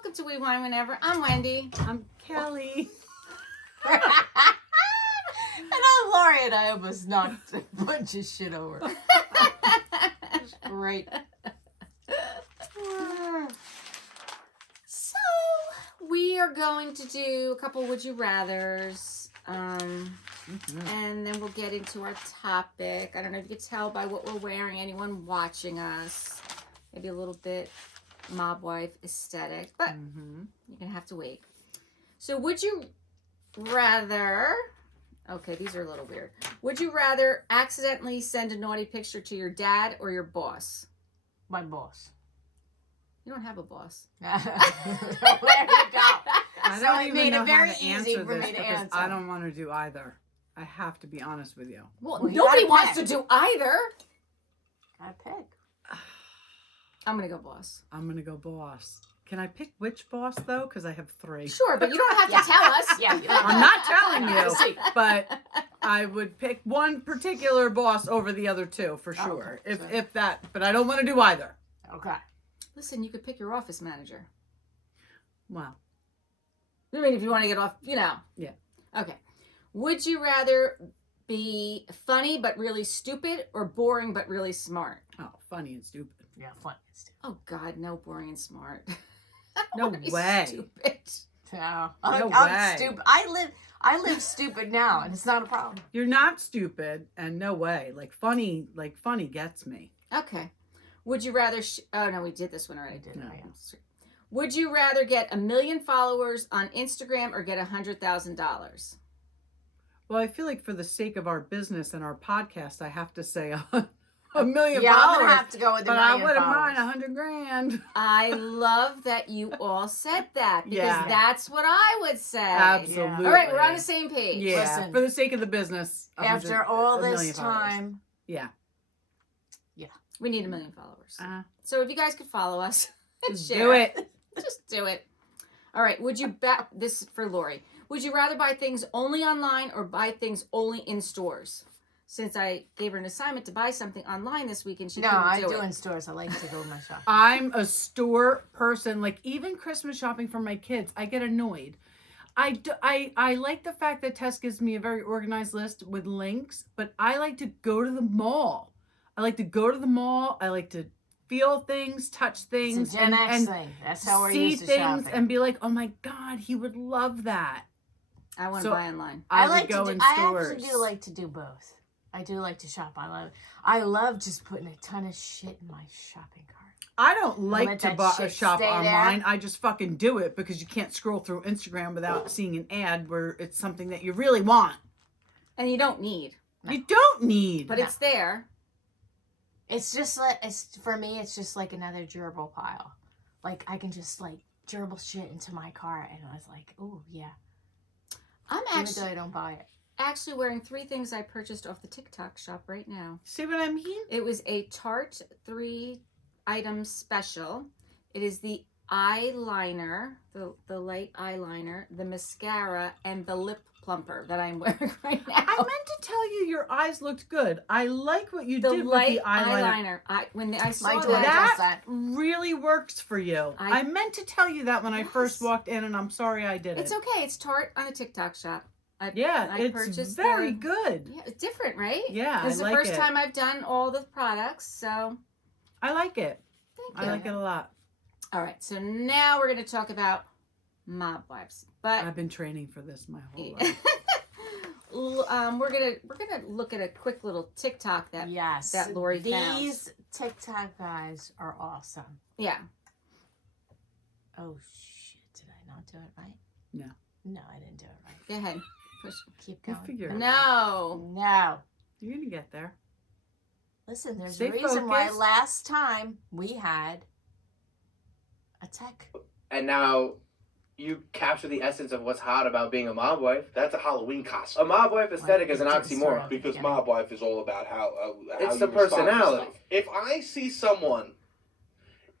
Welcome to We Wine Whenever. I'm Wendy. I'm Kelly. And I'm Lori, and I almost knocked a bunch of shit over. It's great. So, we are going to do a couple Would You Rathers. And then we'll get into our topic. I don't know if you can tell by what we're wearing, anyone watching us. Maybe a little bit mob wife aesthetic, but you're going to have to wait. So, would you rather... Okay, these are a little weird. Would you rather accidentally send a naughty picture to your dad or your boss? My boss. You don't have a boss. There you go. I So don't it even made know it very how to easy answer for me this to because answer. I don't want to do either. I have to be honest with you. Well, Well, you nobody gotta wants to pick. do either. I pick. I'm going to go boss. I'm going to go boss. Can I pick which boss, though? Because I have 3. Sure, but you don't have to tell us. Yeah, you don't I'm not telling you, See. but I would pick one particular boss over the other 2 for sure. Okay, If that, but I don't want to do either. Okay. Listen, you could pick your office manager. Wow. I mean, if you want to get off, you know. Yeah. Okay. Would you rather be funny but really stupid or boring but really smart? Oh, funny and stupid. Yeah, fun. Oh, God, no boring and smart. No I wanna be way. Stupid. No, No I'm way. stupid. I live stupid now, and it's not a problem. You're not stupid, and no way. Like funny gets me. Okay. Would you rather... oh, no, we did this one already. I did. No. I am. Would you rather get 1 million followers on Instagram or get $100,000? Well, I feel like for the sake of our business and our podcast, I have to say a million Yeah, followers. I'm gonna have to go with the but I million wouldn't followers. mind $100,000. I love that you all said that because Yeah. that's what I would say. Absolutely. All right, we're on the same page. Yeah, Listen, for the sake of the business. After all 1 this million followers. time, Yeah. We need 1 million followers. Uh, So if you guys could follow us and just share, do it. just do it. All right, would you this is for Lori. Would you rather buy things only online or buy things only in stores? Since I gave her an assignment to buy something online this week and she no, couldn't I do do it. in stores. I like to go to my shop. I'm a store person. Like even Christmas shopping for my kids, I get annoyed. I like the fact that Tess gives me a very organized list with links, but I like to go to the mall. I like to go to the mall. I like to feel things, touch things, It's a Gen X thing. That's how we're see used to things shopping. and be like, oh my God, he would love that. I want to So- buy online. I like would go to in do, I stores. actually do like to do both. I do like to shop. I love just putting a ton of shit in my shopping cart. I don't let like to that shit shop stay there. online. I just fucking do it because you can't scroll through Instagram without seeing an ad where it's something that you really want. And you don't need, No. You don't need. but it's there. It's just like for me. It's just like another gerbil pile. Like I can just like gerbil shit into my cart, and I was like, oh yeah. I'm Even though I don't buy it. actually wearing 3 things I purchased off the TikTok shop right now. See what I mean? It was a Tarte 3-item special. It is the eyeliner, the light eyeliner, the mascara, and the lip plumper that I'm wearing right now. I meant to tell you your eyes looked good. I like what you the did with light the eyeliner. When I saw My that, daughter does That that. really works for you. I meant to tell you that when I first Yes. walked in, and I'm sorry I did it's it. okay. It's Tarte on a TikTok shop. Yeah, I it's purchased very the- good. Yeah, it's different, right? Yeah, This is I the like first it. time I've done all the products, so I like it. thank I you. like it a lot. All right, so now we're going to talk about mob wives, but I've been training for this my whole life. we're gonna look at a quick little TikTok that Yes. that Lori found. These TikTok guys are awesome. Yeah. Oh shit! Did I not do it right? No. No, I didn't do it right. Go ahead. Push. Keep You going. figure it out. No. No. You're gonna get there. Listen, there's Stay a reason why focused. last time we had a tech. And now you capture the essence of what's hot about being a mob wife. That's a Halloween costume. A mob wife aesthetic is an Like, didn't start oxymoron. off- Because Yeah. mob wife is all about how It's you the respond to personality. stuff. If I see someone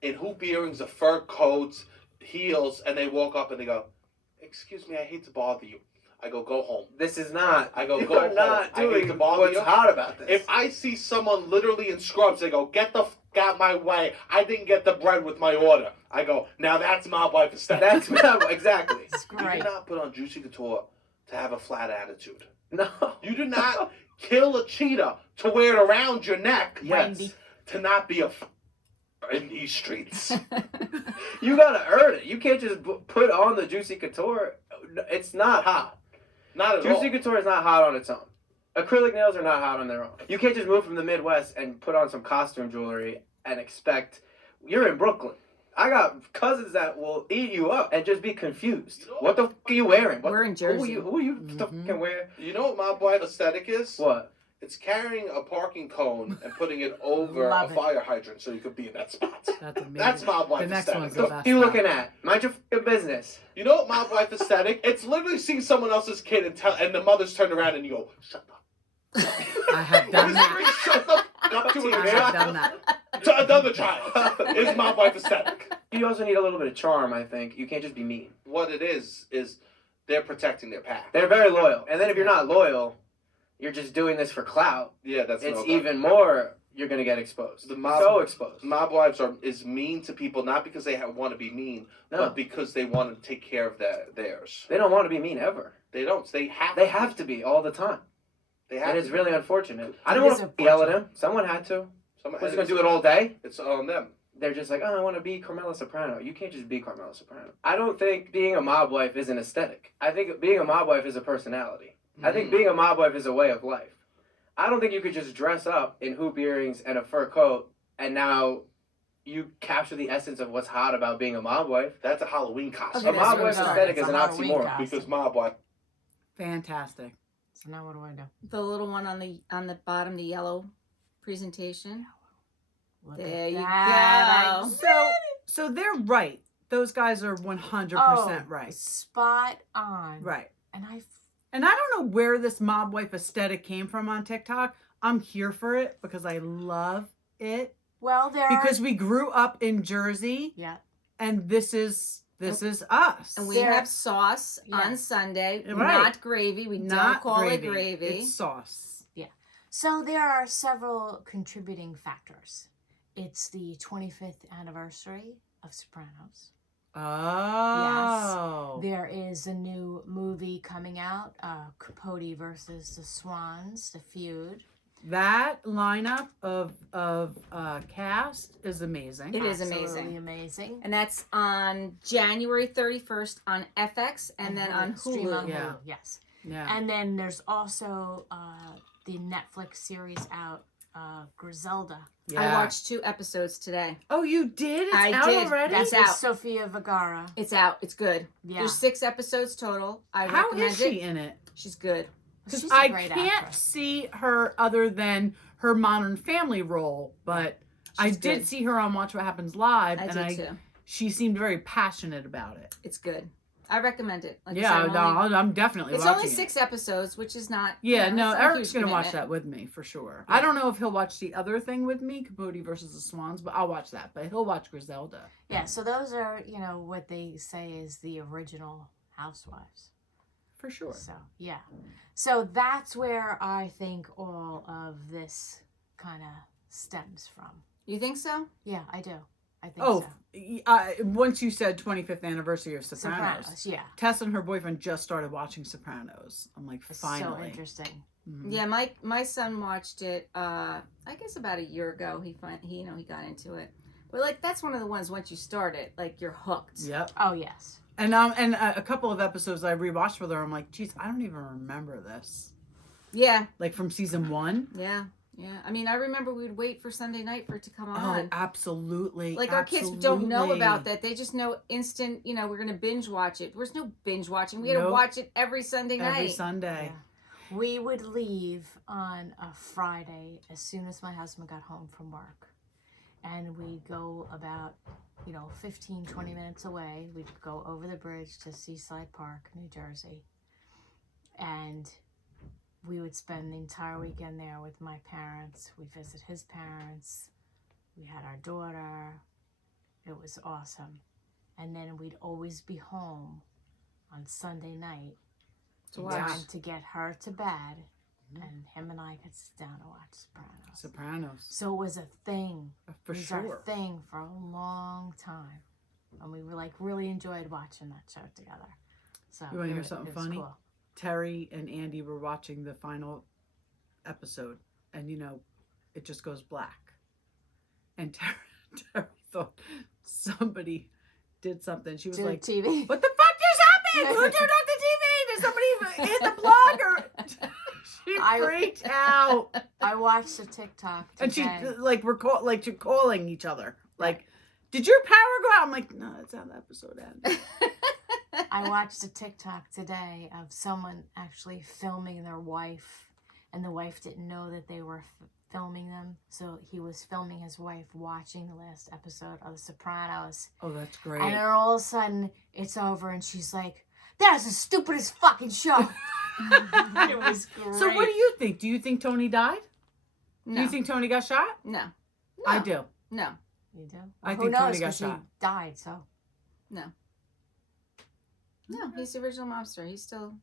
in hoop earrings, a fur coat, heels, and they walk up and they go, "Excuse me, I hate to bother you. I go home. This is not. I go You're home. not I hate doing to bother what's you. hot about this. If I see someone literally in scrubs, they go, get the f out my way. I didn't get the bread with my order. I go, now that's mob wife aesthetic. That's not, exactly. It's You great. did not put on Juicy Couture to have a flat attitude. No. You did not kill a cheetah to wear it around your neck. Yes. Wendy. To not be a in these streets. You gotta earn it. You can't just put on the Juicy Couture. It's not hot. Not at all. Juicy Couture is not hot on its own. Acrylic nails are not hot on their own. You can't just move from the Midwest and put on some costume jewelry and expect... You're in Brooklyn. I got cousins that will eat you up and just be confused. You know What the f*** are you wearing? We're in Jersey. Who are you fucking wear? You know what mob wife aesthetic is? What? It's carrying a parking cone and putting it over Love a it. fire hydrant so you could be in that spot. That's amazing. That's mob wife The next aesthetic. one's What the the f*** best are you part. looking at? Mind your f***ing business. You know what mob wife aesthetic? It's literally seeing someone else's kid and the mother's turned around and you go, shut up. I have done that. Shut the f*** up to I a have child. done that. To another child. Is mob wife aesthetic. You also need a little bit of charm, I think. You can't just be mean. What it is they're protecting their pack. They're very loyal. And then if you're not loyal, you're just doing this for clout. Yeah, that's It's no doubt. even more, you're going to get exposed. The mob- So exposed. Mob wives is mean to people not because they want to be mean, No. but because they want to take care of theirs. They don't want to be mean ever. They don't. They have. They have to be all the time. They have. And it's to. really unfortunate. I It don't is want to yell at unfortunate. him. Someone had to. Someone- Was he going to do it all day? It's on them. They're just like, oh, I want to be Carmela Soprano. You can't just be Carmela Soprano. I don't think being a mob wife is an aesthetic. I think being a mob wife is a personality. I think being a mob wife is a way of life. I don't think you could just dress up in hoop earrings and a fur coat and now you capture the essence of what's hot about being a mob wife. That's a Halloween costume. Okay, A that's mob where wife we start. aesthetic It's is a an Halloween oxymoron. costume. Because mob wife. Fantastic. So now what do I do? The little one on the bottom, the yellow presentation. Look There at you that. go. So they're right. Those guys are 100% Oh, right. Spot on. Right. And And I don't know where this mob wife aesthetic came from on TikTok. I'm here for it because I love it. well, there Because are, we grew up in Jersey yeah. and this is us. And we There- have sauce on Yes. Sunday, Right. not gravy. We don't Not call gravy. it gravy. It's sauce. So there are several contributing factors. It's the 25th anniversary of Sopranos. Oh. There is a new movie coming out, Capote versus the Swans, the feud. That lineup of cast is amazing. It is Absolutely amazing. amazing. And that's on January 31st on FX and then on Stream Hulu. on Yeah. Hulu, yes. Yeah. And then there's also the Netflix series out, Griselda. Yeah. I watched 2 episodes today. Oh, you did? It's I out did. already? That's With out. Sofia Vergara. It's out. It's good. Yeah. There's 6 episodes total. I How recommend is she it. in it? She's good. Because She's a I great can't actress. see her other than her Modern Family role, but I She's did good. see her on Watch What Happens Live, I and did too. she seemed very passionate about it. It's good. I recommend it. Like I Yeah, said, no, only- I'm definitely it's watching only it. 6 episodes, which is not. Yeah, you no, know, it's not a Eric's huge gonna watch commitment. that with me for sure. I don't know if he'll watch the other thing with me, Capote versus the Swans, but I'll watch that. But he'll watch Griselda. Yeah, so those are, what they say is the original Housewives. For sure. So, yeah. So that's where I think all of this kind of stems from. You think so? Yeah, I do. I think Oh, so. once you said 25th anniversary of Sopranos, Sopranos, yeah. Tess and her boyfriend just started watching Sopranos. I'm like, It's finally. so interesting. Mhm. Yeah, my son watched it. I guess about a year ago. He got into it. But like that's one of the ones once you start it, like you're hooked. Yep. Oh, yes. And a couple of episodes I rewatched with her, I'm like, geez, I don't even remember this. Yeah, Like from season 1. yeah. I mean, I remember we'd wait for Sunday night for it to come Oh, on. absolutely. Like our kids don't know absolutely. about that. They just know instant. We're gonna binge watch it. There's no binge watching. We had to Nope. watch it every Sunday night. Every Sunday. Yeah. We would leave on a Friday as soon as my husband got home from work. And we'd go about, 15, 20 minutes away. We'd go over the bridge to Seaside Park, New Jersey. And we would spend the entire weekend there with my parents. We'd visit his parents. We had our daughter. It was awesome. And then we'd always be home on Sunday night To watch. time to get her to bed, and him and I could sit down and watch Sopranos. Sopranos. So it was a thing. For It was our sure. thing for a long time, and we were like really enjoyed watching that show together. So You wanna it hear was- something it was funny? Cool. Terry and Andy were watching the final episode, and it just goes black. And Terry thought somebody did something. She was To the like, TV. "What the fuck just happened? Who turned off the TV? Did somebody hit the plug?" Or she I- freaked out, I watched a TikTok today. and she you're calling each other. Like, did your power go out? I'm like, no, that's how the episode ended. I watched a TikTok today of someone actually filming their wife, and the wife didn't know that they were filming them. So he was filming his wife watching the last episode of The Sopranos. Oh, that's great. And then all of a sudden, it's over, and she's like, "That's the stupidest fucking show." It was great. So what do you think? Do you think Tony died? No. Do you think Tony got shot? No. I do. No. You do? I Who think knows? Tony got 'Cause he shot. died, so. No. He's the original mobster. He's still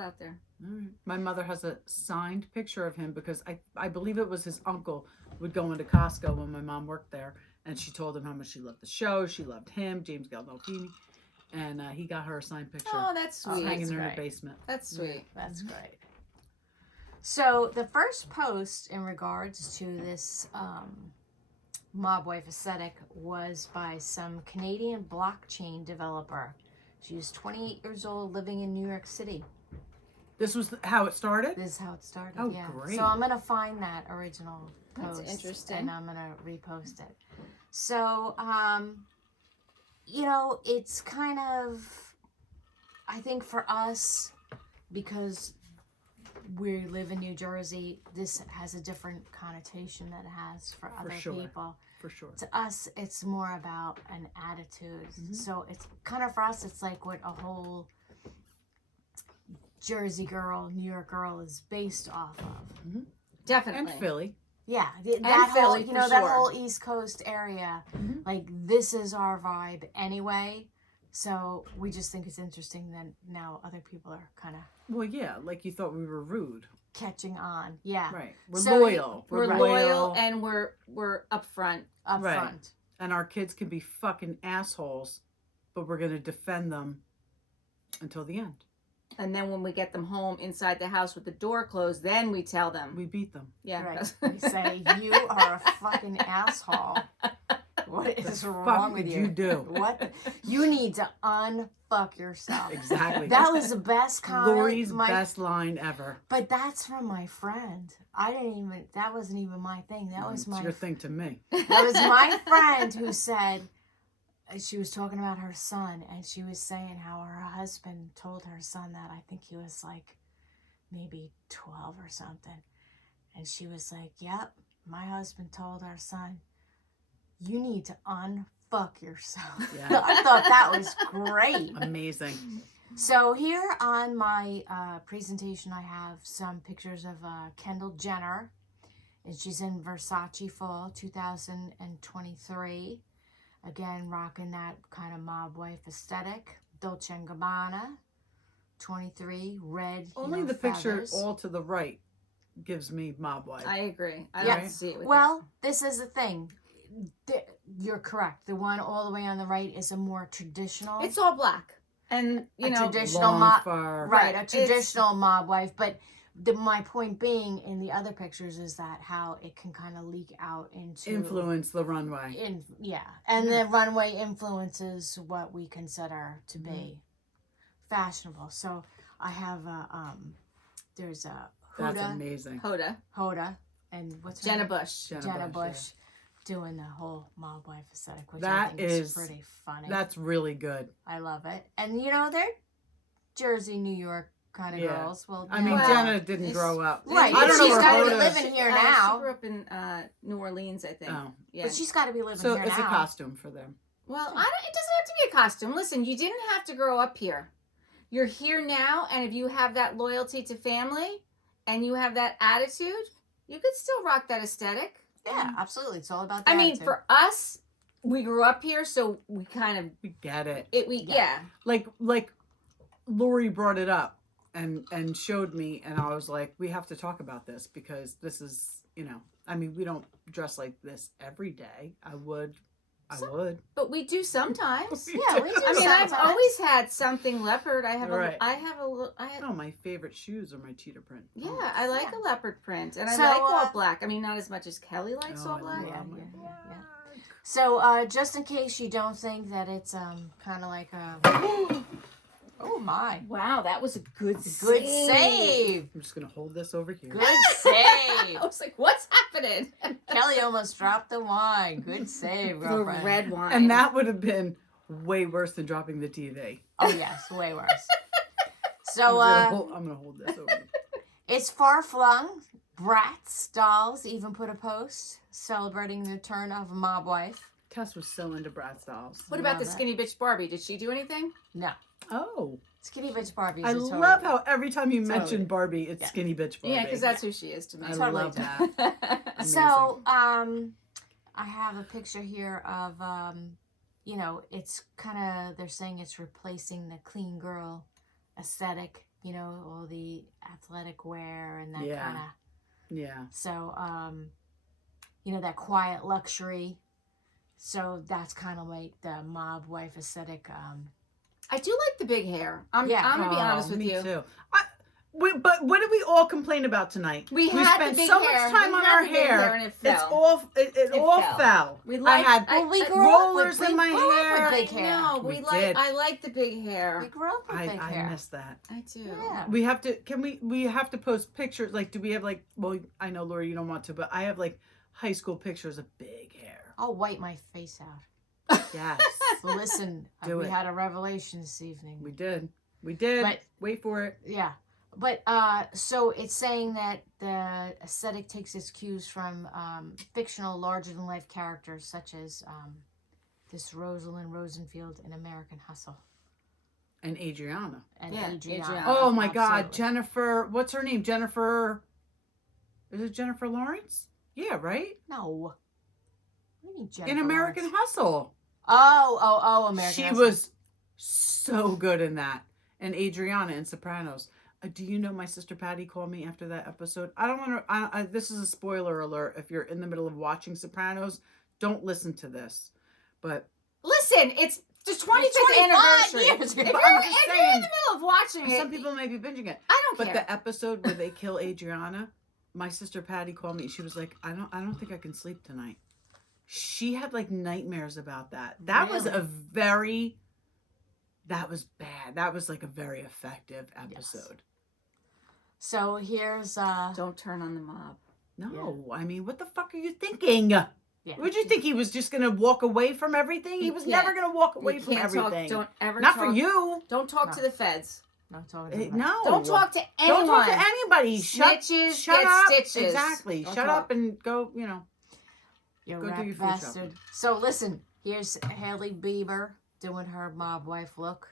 out there. All right. My mother has a signed picture of him because I believe it was his uncle would go into Costco when my mom worked there, and she told him how much she loved the show, she loved him, James Gandolfini, and he got her a signed picture. Oh, that's It's sweet. hanging there in great. the basement. That's sweet. That's great. So the first post in regards to this mob wife aesthetic was by some Canadian blockchain developer. She was 28 years old, living in New York City. This was how it started? This is how it started. Oh, yeah. great. So I'm gonna find that original That's post. interesting. And I'm gonna repost it. So it's kind of, I think for us, because we live in New Jersey, this has a different connotation than it has for other sure. people. For sure. To us, it's more about an attitude. Mm-hmm. So it's kind of, for us, it's like what a whole Jersey girl, New York girl is based off of. Definitely. And Philly. Yeah, that whole, Philly, for that sure. whole East Coast area, Mhm. like this is our vibe anyway. So we just think it's interesting that now other people are kind of Well, yeah, like you thought we were rude. catching on. Yeah, Right. We're So loyal. We're loyal and we're upfront. up Right. front. And our kids can be fucking assholes, but we're going to defend them until the end. And then when we get them home inside the house with the door closed, then we tell them. We beat them. Yeah. Right. We say, you are a fucking asshole. What is wrong with did you? you do? What? You need to unfuck yourself. Exactly. That was the best comment. Lori's best line ever. But that's from my friend. That wasn't even my thing. That was It's my, your thing to me. that was my friend who said, she was talking about her son, and she was saying how her husband told her son that, I think he was like maybe 12 or something. And she was like, yep, my husband told our son, you need to unfuck yourself. Yeah. I thought that was great. Amazing. So here on my presentation, I have some pictures of Kendall Jenner, and she's in Versace Fall 2023. Again, rocking that kind of mob wife aesthetic. Dolce & Gabbana, 23, red. Only the picture feathers. all to the right gives me mob wife. I agree. I Yeah. don't see it with Well, this is the thing. You're correct. The one all the way on the right is a more traditional. that. It's all black. And, you A know, traditional Long mob. fur. Right, a It's- traditional mob wife. But my point being in the other pictures is that how it can kind of leak out into Influence the runway. and the runway influences what we consider to be Mm-hmm. fashionable. So I have there's a That's Huda, amazing. Hoda, and what's her Jenna name? Bush. Jenna Bush, Bush doing the whole mob wife aesthetic, which That I think is- is pretty funny. That's really good. I love it. And they're Jersey, New York kind of Yeah. girls. Well, I mean, Well, Jenna didn't it's- grow up. right. I don't know she's where got to be Hoda is. living here She now. grew up in New Orleans, I think. Oh. Yeah. But she's got to be living So here it's now. a costume for them. Well, it doesn't have to be a costume. Listen, you didn't have to grow up here. You're here now, and if you have that loyalty to family and you have that attitude, you could still rock that aesthetic. Yeah, absolutely. It's all about the I mean, attitude. for us, we grew up here, so we kind of We get it. yeah. Like Lori brought it up. and showed me, and I was like, we have to talk about this because this is, I mean, we don't dress like this every day. I would. But we do sometimes. Yeah, we do. I mean, I've sometimes. always had something leopard. I have Right. a My favorite shoes are my cheetah print. yeah, I like a leopard print, and I So, like all black. I mean, not as much as Kelly likes all I black. Yeah, love my yeah. black. So, just in case you don't think that it's kind of like a, oh my, Wow, that was a good good save. save, I'm just gonna hold this over here. good save. I was like, what's happening? Kelly almost dropped the wine. Good save, The girlfriend. red wine. And that would have been way worse than dropping the TV. Oh yes, way worse. I'm So, gonna hold this over. it's far flung. Bratz dolls even put a post celebrating the return of a mob wife. Tess was so into Bratz dolls. What about the Love it. skinny bitch Barbie? Did she do anything? No, Oh, Skinny Bitch Barbie. I love how every time you Totally. mention Barbie, it's Yeah. Skinny Bitch Barbie. Yeah, because that's who she is to me. I Totally love do. that. Amazing. So, I have a picture here of, it's kind of, they're saying it's replacing the clean girl aesthetic, all the athletic wear and that Yeah. kind of, Yeah. so, that quiet luxury. So that's kind of like the mob wife aesthetic. I do like the big hair. I'm Yeah. gonna be honest with me you. Too. But what did we all complain about tonight? We had spent the big so hair. much time We on had our the big hair. and it It's fell. all it all fell. fell. We I like. had Well, we I- grew up rollers with, in my we grew up hair. with big hair. No, We we like. did. I like the big hair. We grew up with big I hair. miss that. I do. Yeah. We have to. Can we have to post pictures? Like, do we have like? Well, I know Laura, you don't want to, but I have like high school pictures of big hair. I'll wipe my face out. Yes, Listen, Do we it. had a revelation this evening. we did. We did. But- Wait for it. Yeah. But so it's saying that the aesthetic takes its cues from fictional larger than life characters such as this Rosalind Rosenfield in American Hustle And Adriana. and Yeah, Adriana. Adriana. Oh my God, Absolutely. Jennifer. What's her name? Jennifer. Is it Jennifer Lawrence? Yeah, right. No. What do you mean Jennifer In American Lawrence? Hustle. Oh, American She Hustle. was so good in that. And Adriana in Sopranos. Do you know my sister Patty called me after that episode? I don't want to. This is a spoiler alert. If you're in the middle of watching Sopranos, don't listen to this. But Listen, it's the 25th It's 25 anniversary. years If ago. you're, I'm just if you're in saying. the middle of watching it, some people may be binging it. I don't But care. the episode where they kill Adriana, my sister Patty called me. She was like, I don't think I can sleep tonight. She had like nightmares about that. That was Really? that was bad. That was like a very effective episode. So here's Don't turn on the mob. No, I mean, what the fuck are you thinking? yeah. Would you think he was just gonna walk away from everything? He You was can't. never gonna walk You away from can't talk. everything. Don't ever. Not talk, for you. Don't talk No. to the feds. No talking about No. Don't talk to anyone. Don't talk to anybody. Snitches Shut get up. stitches. Exactly. Don't Shut talk. up and go. You Go do rat your food bastard. shopping. So listen, here's Haley Bieber doing her mob wife look.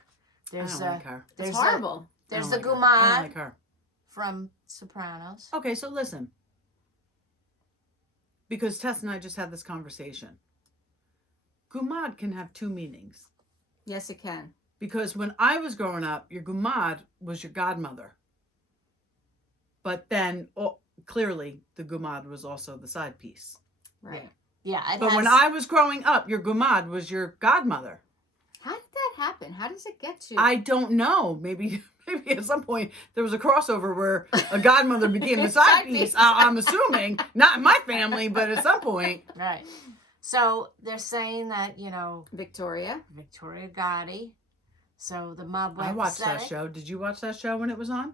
I There's don't like her. there's It's horrible. there's I the don't like her. I don't Gumad like her. from Sopranos. Okay, so listen. Because Tess and I just had this conversation. Gumad can have two meanings. Yes, it can. Because when I was growing up, your Gumad was your godmother. But then, clearly, the Gumad was also the side piece. Right. Yeah, it But has, when I was growing up, your Gumad was your godmother. How did that happen? How does it get to? I don't know. Maybe at some point there was a crossover where a godmother became the side Side piece. piece. I'm assuming. Not in my family, but at some point. right. So they're saying that Victoria. Victoria Gotti. So the mob wife I watched that aesthetic show. Did you watch that show when it was on?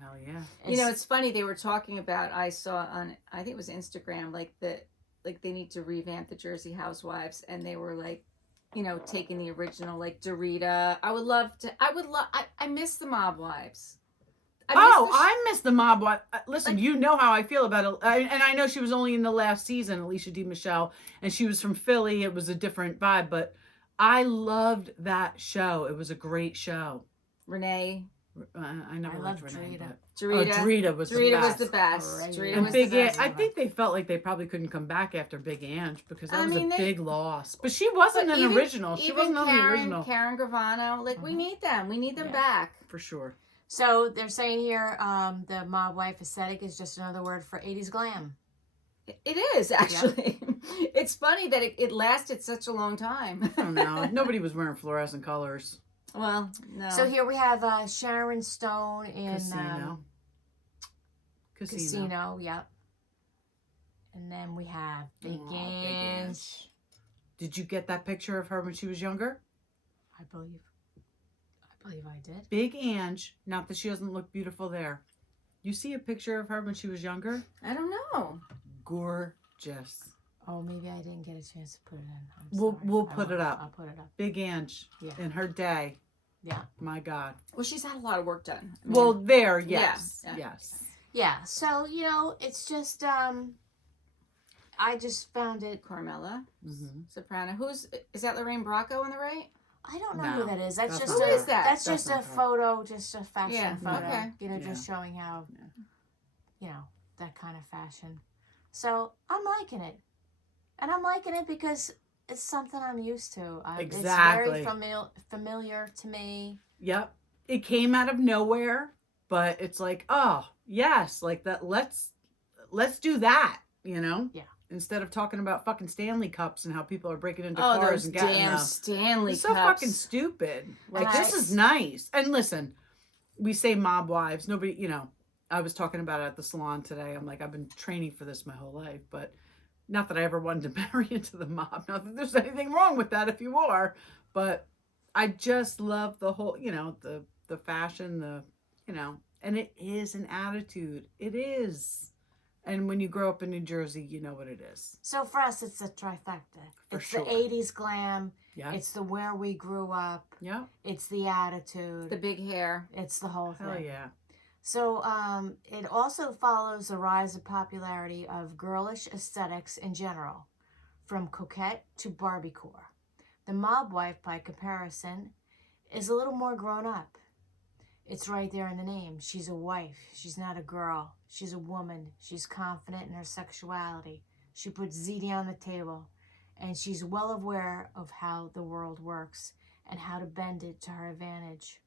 Hell yeah. You know, it's funny. They were talking about. I saw on. I think it was Instagram. Like they need to revamp the Jersey Housewives, and they were like, taking the original like Dorita. I would love to. I miss the Mob Wives. I miss the mob. Listen, you know how I feel about it. And I know she was only in the last season, Alicia D. Michelle, and she was from Philly. It was a different vibe, but I loved that show. It was a great show. Renee. I never I liked love Renee. Drita. Dorita. Drita was the Dorita best. was the best. Great. Dorita And was Big the Ange, best. I think they felt like they probably couldn't come back after Big Ange because that I was mean, a they- big loss. But she wasn't But an even- original. She even wasn't on the original. Karen Gravano. Like we need them. We need them Yeah. back. For sure. So they're saying here, the mob wife aesthetic is just another word for 80s glam. It is, actually. It's funny that it lasted such a long time. I don't know. Nobody was wearing fluorescent colors. Well, no. So here we have Sharon Stone in Casino. Yep. And then we have Big Ange. Did you get that picture of her when she was younger? I believe I did. Big Ange. Not that she doesn't look beautiful there. You see a picture of her when she was younger? I don't know. Gorgeous. Oh, maybe I didn't get a chance to put it in. We'll put it up. I'll put it up. Big Ange in her day. Yeah. My God. Well, she's had a lot of work done. I mean, Well, there, yes. Yeah. Yes. Yeah. So, it's just I just found it. Carmela, soprano. Is that Lorraine Bracco on the right? I don't know No, who that is. That's just not Who her. is that? That's That's just a not her. photo, just a fashion Yeah, photo. okay. Just showing how that kind of fashion. So I'm liking it. And I'm liking it because it's something I'm used to. Exactly. It's very familiar to me. Yep. It came out of nowhere, but it's like, oh, yes, like that. Let's do that, Yeah. Instead of talking about fucking Stanley cups and how people are breaking into Oh, cars those and getting damn them. Stanley It's cups. so fucking stupid. Like, And this is nice. And listen, we say mob wives. Nobody, I was talking about it at the salon today. I'm like, I've been training for this my whole life, but not that I ever wanted to marry into the mob. Not that there's anything wrong with that if you are, but I just love the whole, the fashion, and it is an attitude. It is. And when you grow up in New Jersey, you know what it is. So for us, it's a trifecta. It's sure. the 80s glam. Yeah. It's the where we grew up. Yeah. It's the attitude. The big hair. It's the whole thing. Hell yeah. So it also follows the rise of popularity of girlish aesthetics in general, from coquette to Barbiecore. The mob wife, by comparison, is a little more grown up. It's right there in the name. She's a wife. She's not a girl. She's a woman. She's confident in her sexuality. She puts ziti on the table, and she's well aware of how the world works and how to bend it to her advantage.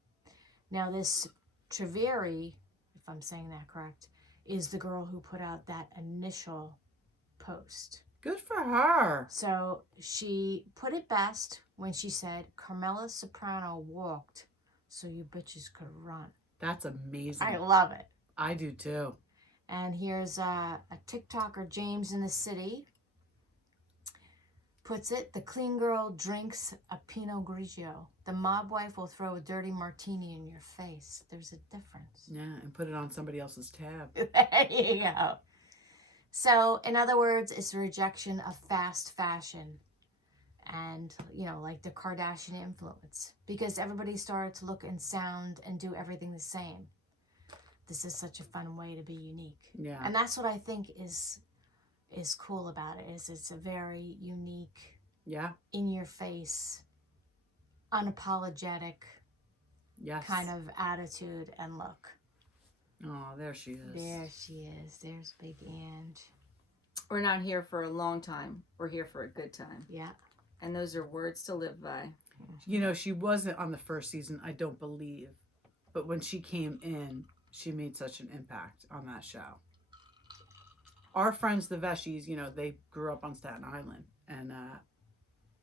Now, this Triveri, if I'm saying that correct, is the girl who put out that initial post. Good for her. So she put it best when she said, Carmela Soprano walked so you bitches could run. That's amazing. I love it. I do too. And here's a TikToker, James in the City, puts it, the clean girl drinks a Pinot Grigio. The mob wife will throw a dirty martini in your face. There's a difference. Yeah, and put it on somebody else's tab. There you go. So, in other words, it's a rejection of fast fashion and, like the Kardashian influence. Because everybody started to look and sound and do everything the same. This is such a fun way to be unique. Yeah. And that's what I think is cool about it, is it's a very unique, in-your-face, unapologetic kind of attitude and look. Oh, there she is. There she is. There's Big Ange. We're not here for a long time. We're here for a good time. Yeah. And those are words to live by. She wasn't on the first season, I don't believe. But when she came in, she made such an impact on that show. Our friends, the Veshies, they grew up on Staten Island. And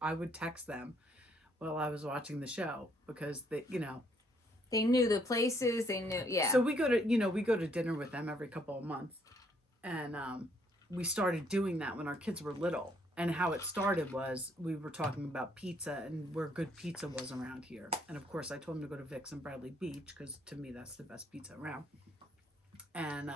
I would text them while I was watching the show because they knew the places. They knew, yeah. So we go to dinner with them every couple of months. And we started doing that when our kids were little. And how it started was we were talking about pizza and where good pizza was around here. And of course, I told them to go to Vic's and Bradley Beach because to me, that's the best pizza around. And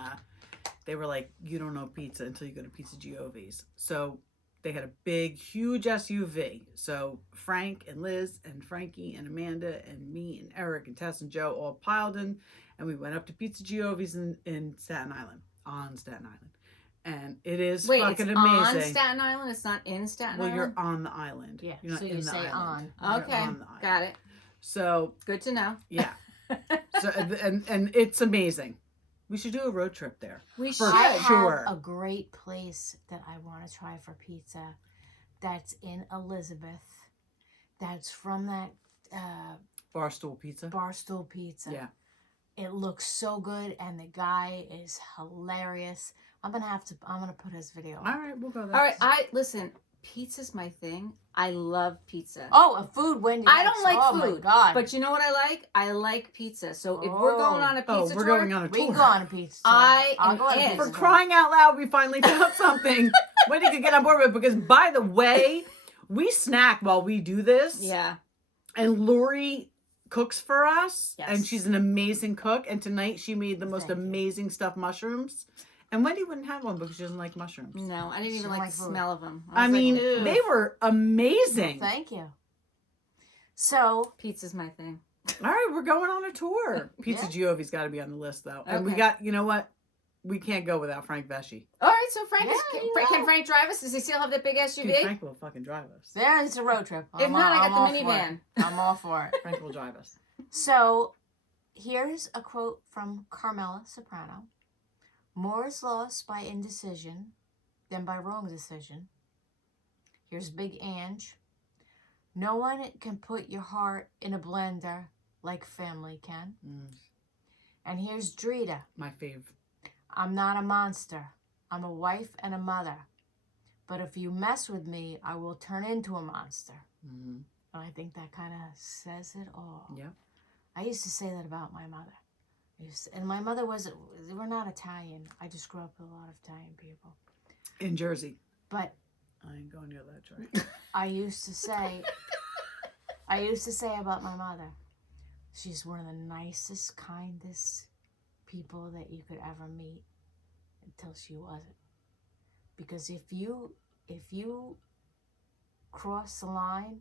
they were like, you don't know pizza until you go to Pizza Giovanni's. So they had a big, huge SUV. So Frank and Liz and Frankie and Amanda and me and Eric and Tess and Joe all piled in. And we went up to Pizza Giovanni's in Staten Island, on Staten Island. And it is fucking it's amazing. on Staten Island? It's not in Staten Island? Well, you're on the island. Yeah, You're not so in you the say island. on. You're Okay, on the island. got it. So, Good to know. yeah. So and it's amazing. We should do a road trip there. We For should. I sure. have a great place that I want to try for pizza that's in Elizabeth. That's from that Barstool Pizza. Barstool Pizza. Yeah. It looks so good, and the guy is hilarious. I'm gonna put his video All up. right, we'll go there. All right, listen. Pizza's my thing. I love pizza. Oh, a food Wendy I don't likes. like Oh food, my God. but you know what I like? I like pizza. So if we're going on a pizza we're tour, going on a we tour. can go on a pizza tour. I I'll am go on a in. pizza For tour. crying out loud, we finally found something Wendy could get on board with. Because, by the way, we snack while we do this. yeah. And Lori cooks for us. Yes. And she's an amazing cook. And tonight she made the most Thank you. amazing stuffed mushrooms. And Wendy wouldn't have one because she doesn't like mushrooms. No, I didn't She even don't like like the food. smell of them. I mean, they were amazing. Well, thank you. So, Pizza's my thing. All right, we're going on a tour. Pizza Yeah. Giovanni's got to be on the list, though. And we Okay. got, you know what? We can't go without Frank Vesci. All right, so Frank, Yeah, you can know. Frank drive us? Does he still have that big Dude, SUV? Frank will fucking drive us. there is a road trip. If not, I I'm got all the for minivan. it. I'm all for it. Frank will drive us. So, here's a quote from Carmela Soprano. More is lost by indecision than by wrong decision. Here's Big Ange. No one can put your heart in a blender like family can. And here's Drita. My fave. I'm not a monster. I'm a wife and a mother. But if you mess with me, I will turn into a monster. Mm-hmm. And I think that kind of says it all. Yep. I used to say that about my mother. And my mother we're not Italian. I just grew up with a lot of Italian people. In Jersey. But I ain't going near that train. I used to say about my mother, she's one of the nicest, kindest people that you could ever meet until she wasn't. Because if you cross the line,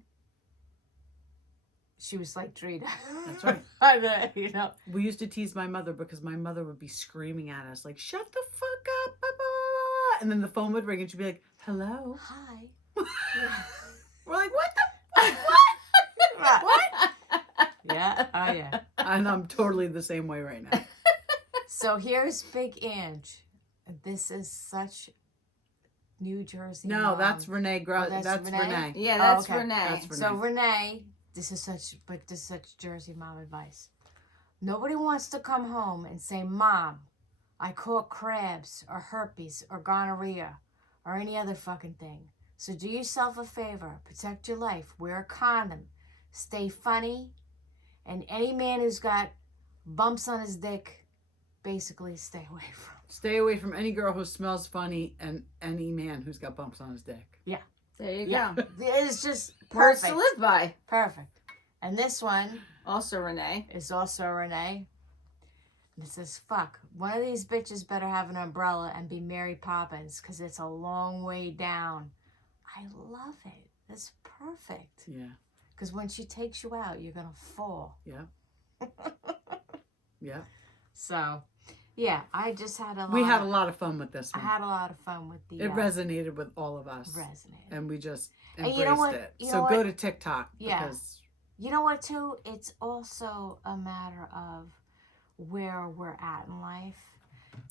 she was like Drita. That's right. You know. We used to tease my mother because my mother would be screaming at us like, shut the fuck up, blah, blah, blah. And then the phone would ring and she'd be like, hello. Hi. We're like, what the What? Yeah. Oh yeah. And I'm totally the same way right now. So here's Big Ange. This is such New Jersey. No, mom. that's Renee. that's That's Renee? Renee. Yeah, that's okay. Renee. That's Renee. So Renee, this is such Jersey mom advice. Nobody wants to come home and say, Mom, I caught crabs or herpes or gonorrhea or any other fucking thing. So do yourself a favor, protect your life, wear a condom, stay funny, and any man who's got bumps on his dick, basically stay away from. Stay away from any girl who smells funny and any man who's got bumps on his dick. There you Yeah. go. It's just Words perfect. to live by. Perfect. And this one Also, Renee. is also Renee. And it says, fuck, one of these bitches better have an umbrella and be Mary Poppins because it's a long way down. I love it. That's perfect. Yeah. Because when she takes you out, you're going to fall. Yeah. Yeah. So, yeah, I just had a lot. We had a lot of fun with this I one. had a lot of fun with the. It resonated with all of us. resonated. And we just And embraced you know what- it. you So know go what? to TikTok. Yeah. Because You know what, too? It's also a matter of where we're at in life.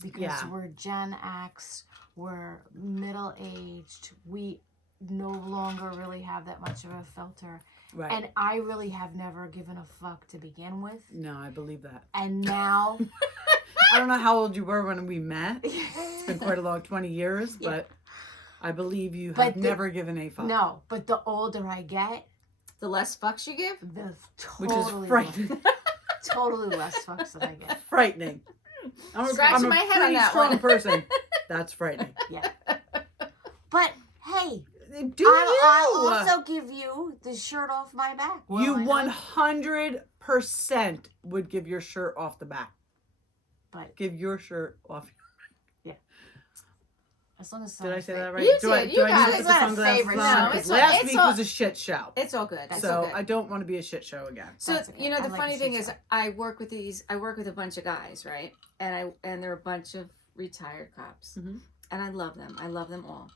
Because Yeah. we're Gen X, we're middle-aged, we no longer really have that much of a filter. right. And I really have never given a fuck to begin with. No, I believe that. And now... I don't know how old you were when we met. It's been quite a long 20 years, Yeah. but I believe you But have the- never given a fuck. No, but the older I get, The less fucks you give? the Which totally is frightening. totally less fucks that I get. Frightening. Scratching I'm my a head on pretty that strong one. person. That's frightening. Yeah. But hey, Do I'll you? also give you the shirt off my back. Will You I not? 100% would give your shirt off the back. But Give your shirt off. as long as Did I say that right? You do I, did. do You I got need it. to It's put the not a sunglasses favorite. on? No, 'Cause it's last all- week it's all- was a shit show. It's all good. It's So all good. I don't want to be a shit show again. So That's okay. you know I the like funny the thing shit is show. I work with a bunch of guys, right? And they're a bunch of retired cops. Mhm. And I love them. I love them all.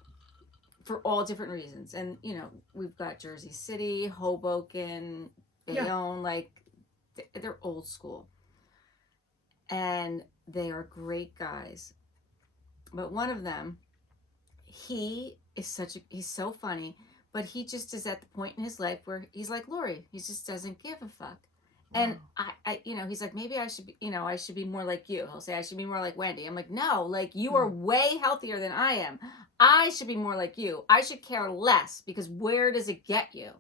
For all different reasons. And you know, we've got Jersey City, Hoboken, Yeah. Bayonne, like they're old school. And they are great guys. But one of them, he's so funny, but he just is at the point in his life where he's like Lori. He just doesn't give a fuck. And I, he's like, maybe I should be, I should be more like you. He'll say, I should be more like Wendy. I'm like, no, like you are way healthier than I am. I should be more like you. I should care less, because where does it get you?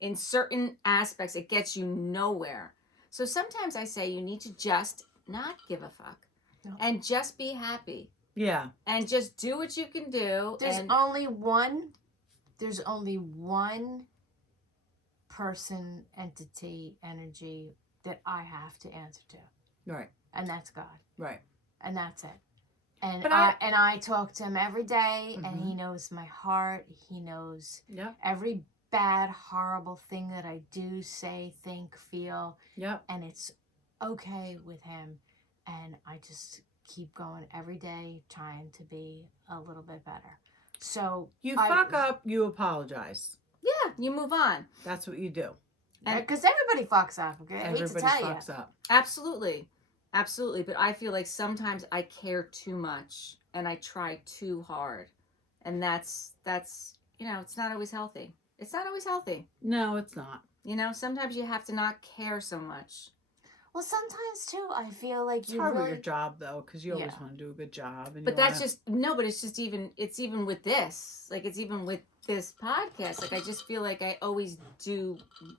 In certain aspects, it gets you nowhere. So sometimes I say you need to just not give a fuck and just be happy. Yeah. And just do what you can do. There's only one person, entity, energy that I have to answer to. Right. And that's God. Right. And that's it. And But I talk to him every day, and he knows my heart. He knows every bad, horrible thing that I do, say, think, feel. Yep. And it's okay with him. And I just keep going every day, trying to be a little bit better. So you fuck up, you apologize. Yeah, you move on. That's what you do. Because everybody fucks up, okay? I hate to Everybody tell fucks up. Absolutely. Absolutely. But I feel like sometimes I care too much and I try too hard. And that's it's not always healthy. It's not always healthy. No, it's not. Sometimes you have to not care so much. Well, sometimes too, I feel like It's hard with your job though, because you always want to do a good job. And but it's even with this. Like, it's even with this podcast. Like, I just feel like I always do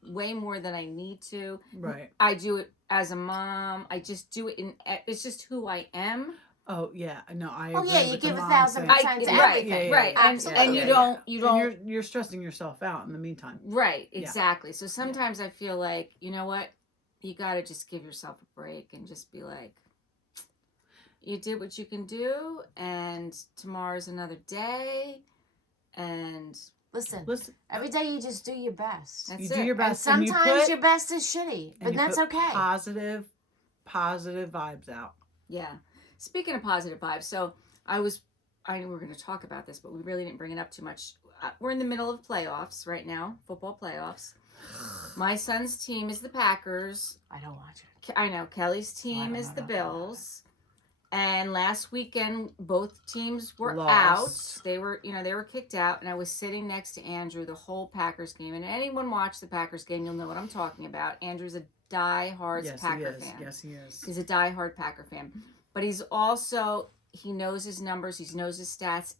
way more than I need to. Right. I do it as a mom. I just do it it's just who I am. Oh yeah, no, I. Oh agree yeah, with you the give mom 1,000% thing. to Right, everything. right. Absolutely. And you don't. And you're stressing yourself out in the meantime. Right, exactly. So sometimes I feel like, you know what? You got to just give yourself a break and just be like, you did what you can do, and tomorrow's another day. And Listen, every day you just do your best. that's You it. do your best. And and sometimes your best is shitty, but that's okay. Positive vibes out. Yeah. Speaking of positive vibes, so I knew we were going to talk about this, but we really didn't bring it up too much. We're in the middle of playoffs right now, football playoffs. My son's team is the Packers. I don't watch it. I know. Kelly's team is the Bills. And last weekend, both teams were Lost. out. They were kicked out. And I was sitting next to Andrew the whole Packers game. And anyone watch the Packers game, you'll know what I'm talking about. Andrew's a die-hard Packer fan. Yes, he is. He's a die-hard Packer fan. But he's also, he knows his numbers. He knows his stats.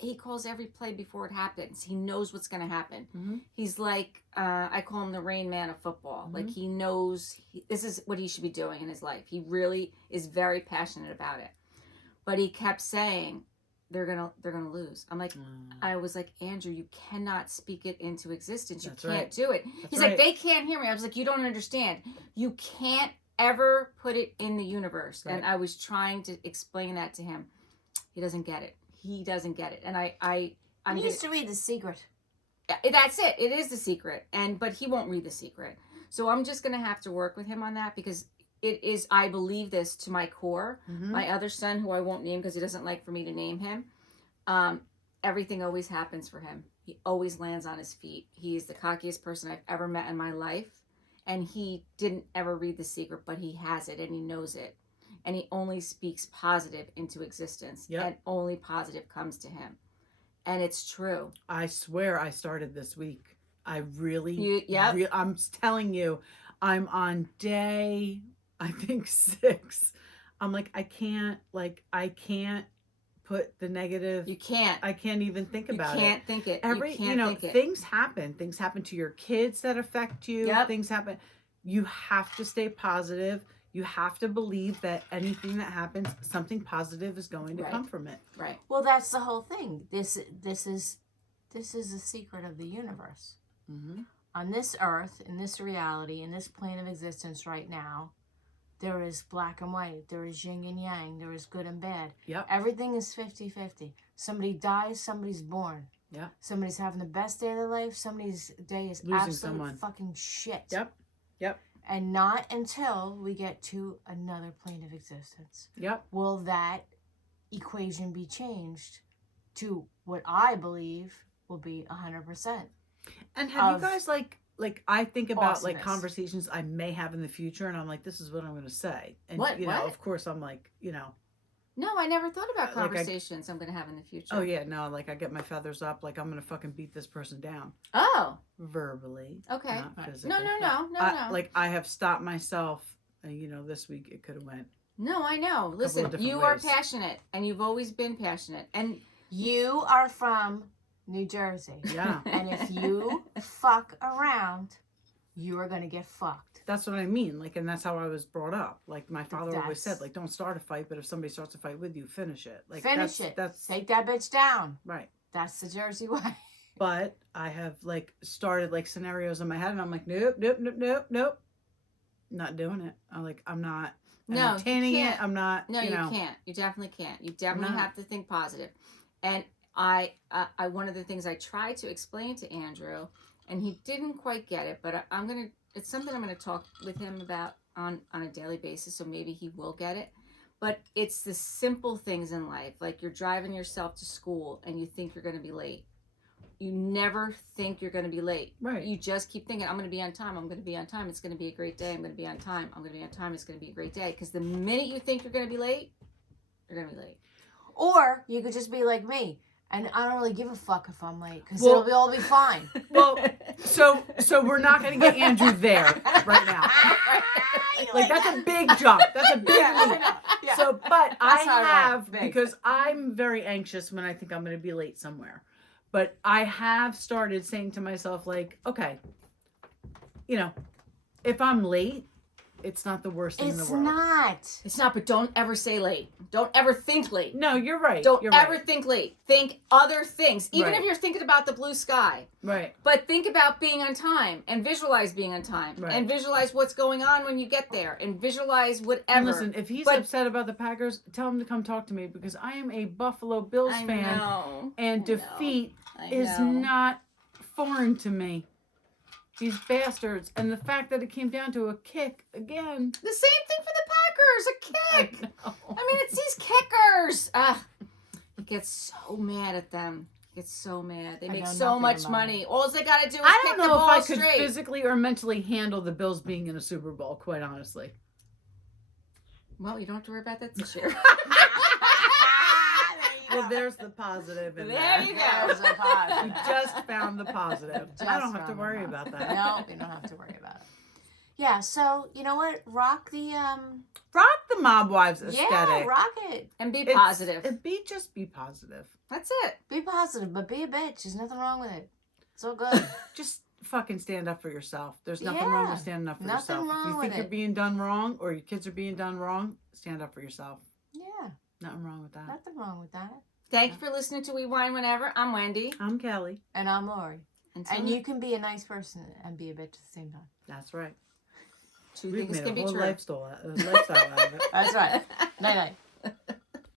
He calls every play before it happens. He knows what's going to happen. Mm-hmm. He's like, I call him the Rain Man of football. Mm-hmm. Like, he knows this is what he should be doing in his life. He really is very passionate about it. But he kept saying, they're gonna lose. I'm like, I was like, Andrew, you cannot speak it into existence. You can't do it. He's like, they can't hear me. I was like, you don't understand. You can't ever put it in the universe. Right. And I was trying to explain that to him. He doesn't get it. He doesn't get it. And I used to read The Secret. That's it. It is The Secret. But he won't read The Secret. So I'm just going to have to work with him on that, because it is, I believe this to my core. Mm-hmm. My other son, who I won't name because he doesn't like for me to name him, everything always happens for him. He always lands on his feet. He is the cockiest person I've ever met in my life. And he didn't ever read The Secret, but he has it and he knows it. And he only speaks positive into existence. Yep. And only positive comes to him. And it's true. I swear I started this week. I really, yep. I'm telling you, I'm on day, I think 6. I'm like, I can't put the negative. You can't. I can't even think about it. You can't think it. Things happen. Things happen to your kids that affect you. Yep. Things happen. You have to stay positive. You have to believe that anything that happens, something positive is going to come from it. Right. Well, that's the whole thing. This is a secret of the universe. Mm-hmm. On this earth, in this reality, in this plane of existence right now, there is black and white. There is yin and yang. There is good and bad. Yep. Everything is 50-50. Somebody dies, somebody's born. Yeah. Somebody's having the best day of their life. Somebody's day is losing absolute someone. Fucking shit. Yep. And not until we get to another plane of existence. Yep. Will that equation be changed to what I believe will be 100%. And have you guys like I think about awesomeness. like conversations I may have in the future, and I'm like, this is what I'm going to say. And what? of course I'm like, No, I never thought about Like, conversations I'm going to have in the future. Oh yeah, no, like I get my feathers up, like I'm gonna fucking beat this person down Oh, verbally, okay. not physically. No. Like I have stopped myself. This week it could have went. No, I know. Listen, different you are ways. passionate, and you've always been passionate. And You are from New Jersey. Yeah, And if you fuck around, you are going to get fucked. that's what I mean. Like, and that's how I was brought up. Like my father always That's- said, like, don't start a fight, but if somebody starts a fight with you, finish it. Like Finish it. That's Take that bitch down. right. That's the Jersey way. But I have like started like scenarios in my head, and I'm like, nope, not doing it. I'm not entertaining you it. can't. I'm not. no, you you know. can't. You definitely can't. You definitely not. have to think positive. And I one of the things I tried to explain to Andrew, and he didn't quite get it, but it's something I'm gonna talk with him about on a daily basis, so maybe he will get it. But it's the simple things in life, like you're driving yourself to school and you think you're gonna be late. You never think you're going to be late. Right. You just keep thinking, I'm going to be on time. I'm going to be on time. It's going to be a great day. I'm going to be on time. I'm going to be on time. It's going to be a great day. Because the minute you think you're going to be late, you're going to be late. Or you could just be like me. And I don't really give a fuck if I'm late. Because Well- it'll all be fine. Well, so we're not going to get Andrew there right now. Like that's a big jump. That's a big leap. Yeah. So, but I how I roll. have, Big. because I'm very anxious when I think I'm going to be late somewhere. But I have started saying to myself, like, okay, if I'm late, it's not the worst thing in the It's world. not. It's not, but don't ever say late. Don't ever think late. No, you're right. Don't you're ever right. think late. Think other things. Even Right. if you're thinking about the blue sky. Right. But think about being on time and visualize being on time. Right. And visualize what's going on when you get there. And visualize whatever. And listen, if he's But- upset about the Packers, tell him to come talk to me because I am a Buffalo Bills I fan, know. and I defeat I is know. not foreign to me. These bastards, and the fact that it came down to a kick again. The same thing for the Packers. A kick. I know. I mean, it's these kickers. He gets so mad at them. Gets so mad. They I make know so nothing much about money. All they got to do is I kick don't the know if ball I could straight. physically or mentally handle the Bills being in a Super Bowl, quite honestly. Well, you don't have to worry about that this year. Well, there's the positive in There that. you go. There's a positive. We just found the positive. I don't have to found the worry positive. about that. No, you don't have to worry about it. Yeah, so you know what? Rock the Rock the Mob Wives aesthetic. yeah, rock it. And be It's- positive. Just be positive. That's it. Be positive, but be a bitch. There's nothing wrong with it. It's all good. Just fucking stand up for yourself. There's nothing wrong Yeah, with standing up for nothing yourself. wrong If you with think you're it. being done wrong or your kids are being done wrong, stand up for yourself. Yeah, Nothing wrong with that. nothing wrong with that. Thank you for listening to We Wine Whenever. I'm Wendy. I'm Kelly. And I'm Lori. Until And you can be a nice person and be a bitch at the same time. That's right. two We've things made can a be whole true. lifestyle out of it. That's right. Night night.